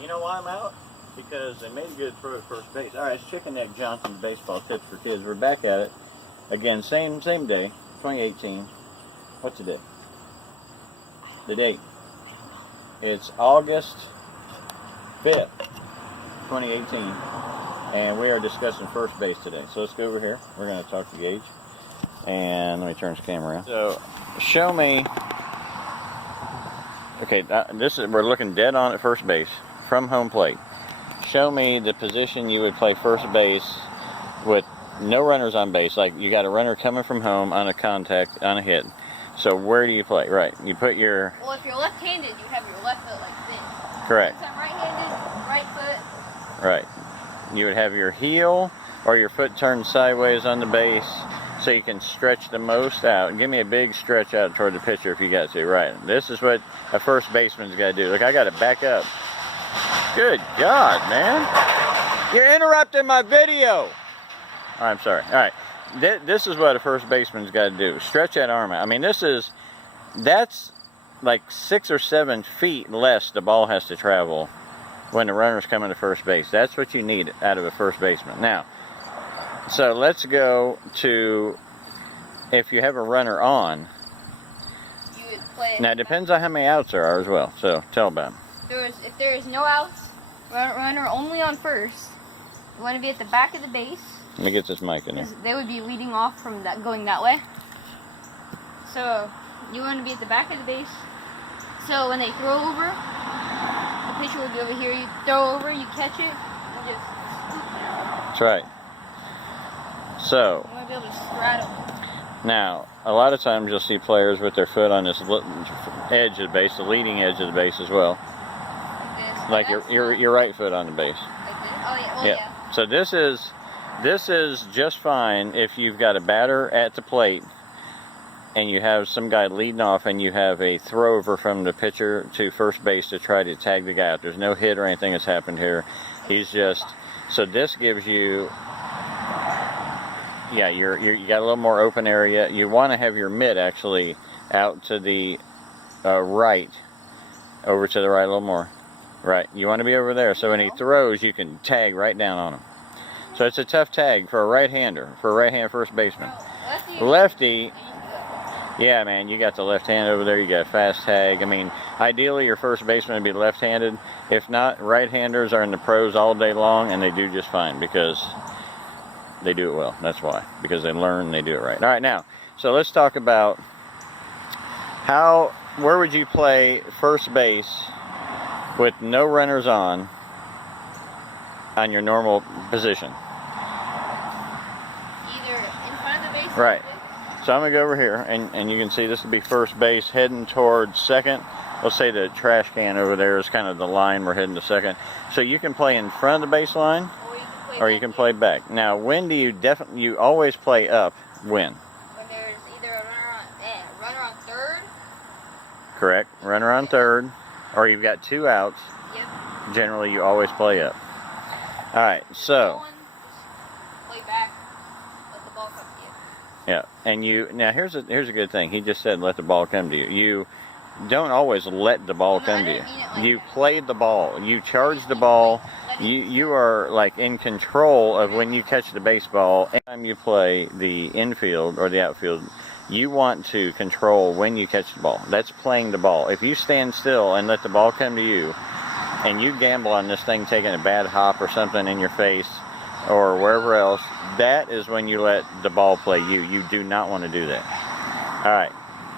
You know why I'm out? Because they made a good throw at first base. All right, it's Chicken Neck Johnson's Baseball Tips for Kids. We're back at it. Again, same day, 2018. What's the date? The date. It's August 5th, 2018. And we are discussing first base today. So let's go over here. We're going to talk to Gage. And let me turn this camera around. So, show me. Okay, we're looking dead on at first base from home plate. Show me the position you would play first base with no runners on base. Like you got a runner coming from home on a contact, on a hit. So where do you play? Right. You put your. Well, if you're left-handed, you have your left foot like this. Correct. Since I'm right-handed, right foot. Right. You would have your heel or your foot turned sideways on the base so you can stretch the most out. Give me a big stretch out toward the pitcher if you got to. Right. This is what a first baseman's got to do. Look, I got to back up. Good God, man. You're interrupting my video. I'm sorry. All right. This is what a first baseman's got to do. Stretch that arm out. I mean, that's like 6 or 7 feet less the ball has to travel when the runner's coming to first base. That's what you need out of a first baseman. Now, so let's go to if you have a runner on. You would play. Now, it depends on how many outs there are as well. So tell about them. If there is no outs, runner only on first. You want to be at the back of the base. Let me get this mic in there. They would be leading off from that, going that way. So you want to be at the back of the base. So when they throw over, the pitcher will be over here. You throw over, you catch it, and just scoop it. That's right. So You want to be able to straddle. now, a lot of times you'll see players with their foot on this edge of the base, the leading edge of the base as well. Like this. Like your right foot on the base. Like this. Oh yeah. Well, yeah. So this is just fine if you've got a batter at the plate and you have some guy leading off and you have a throw over from the pitcher to first base to try to tag the guy out. There's no hit or anything that's happened here. He's just, so this gives you, yeah, you got a little more open area. You want to have your mitt actually out to the right, over to the right a little more. Right, you want to be over there. So when he throws, you can tag right down on him. So it's a tough tag for a right-hander, for a right-hand first baseman. Lefty, yeah, man, you got the left hand over there. You got a fast tag. I mean, ideally, your first baseman would be left-handed. If not, right-handers are in the pros all day long, and they do just fine because they do it well. That's why, because they learn and they do it right. All right, now, so let's talk about where would you play first base with no runners on your normal position? Either in front of the base. Right. So I'm going to go over here, and you can see this would be first base heading towards second. Let's say the trash can over there is kind of the line we're heading to second. So you can play in front of the baseline, or you can play back. Now, when do you always play up? When? When there's either a runner on third. Correct. Runner on third, or you've got 2 outs. Yep. Generally, you always play up. All right, so. Play back. Let the ball come to you. Yeah, and now here's a good thing. He just said let the ball come to you. You don't always let the ball come to you. You play the ball. You charge the ball. You are like in control of when you catch the baseball. Anytime you play the infield or the outfield, you want to control when you catch the ball. That's playing the ball. If you stand still and let the ball come to you, and you gamble on this thing taking a bad hop or something in your face or wherever else, that is when you let the ball play you. You do not want to do that. All right,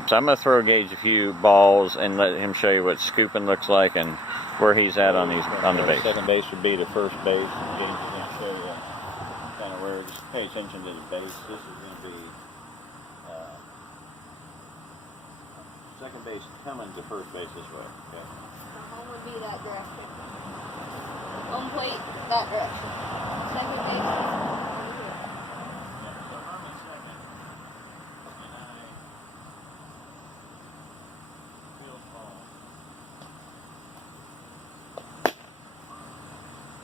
so I'm going to throw Gage a few balls and let him show you what scooping looks like and where he's at on the base. Second base would be the first base. Gage is going to show you kind of where, just pay attention to the base. This is going to be second base coming to first base this way. Okay. Home would be that direction. Home plate, that direction. Second base is over here. Yeah, so I'm in second, and I field ball.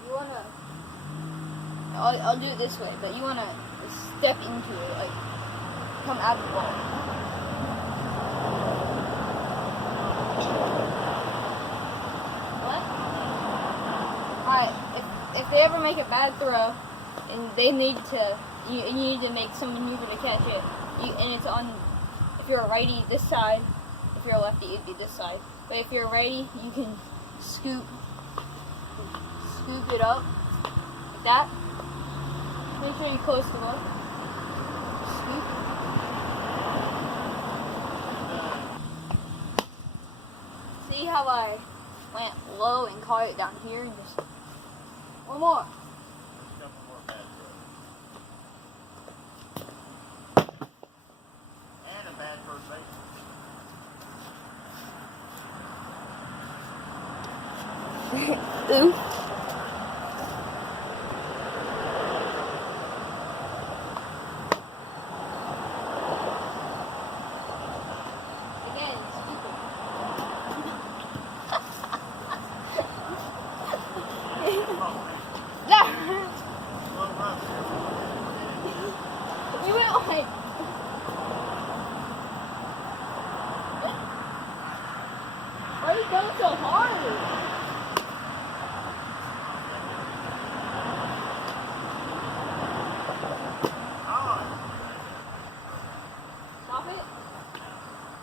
You wanna, I'll do it this way, but you wanna step into it, like come out of the ball. What? if they ever make a bad throw, and they need to, you need to make some maneuver to catch it. And it's on. If you're a righty, this side. If you're a lefty, it'd be this side. But if you're a righty, you can scoop it up like that. Make sure you're close to one. Scoop. See how I went low and caught it down here? And just one more. And a bad first base. Ooh. Again, stupid. We went like. Why are you going so hard? Stop it.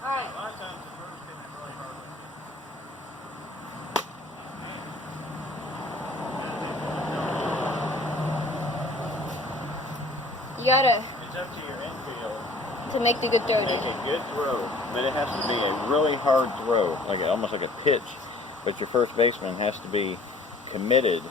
Alright. A lot of times the birds hit it really hard. You gotta It's up to your infield to make the good throw. to make a good throw, but it has to be a really hard throw, almost like a pitch. But your first baseman has to be committed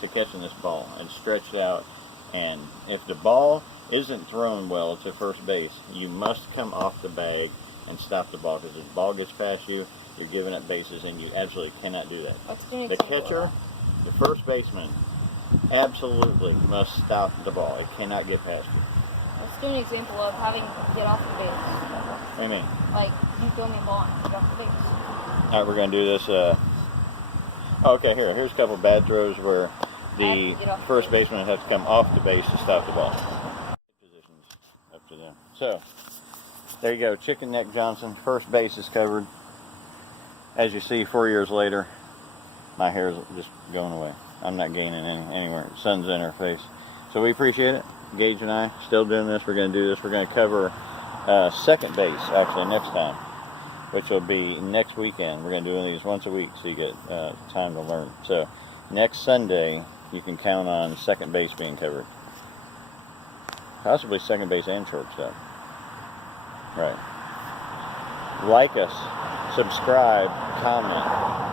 to catching this ball and stretched out. And if the ball isn't thrown well to first base, you must come off the bag and stop the ball, because if the ball gets past you, you're giving up bases, and you absolutely cannot do that. Let's do an The example of catcher, the first baseman, absolutely must stop the ball. It cannot get past you. that. Let's do an example of having to get off the base. What do you mean? Like, you throw me a ball and get off the base. All right, we're going to do this. Okay, here's a couple of bad throws where the first baseman has to come off the base to stop the ball. Positions up to them. So, there you go. Chicken Neck Johnson. First base is covered. As you see, 4 years later, my hair is just going away. I'm not gaining anywhere. The sun's in our face. So we appreciate it. Gage and I still doing this. We're going to do this. We're going to cover second base actually next time, which will be next weekend. We're going to do these once a week so you get time to learn. So next Sunday, you can count on second base being covered. Possibly second base and shortstop. Right. Like us, subscribe, comment.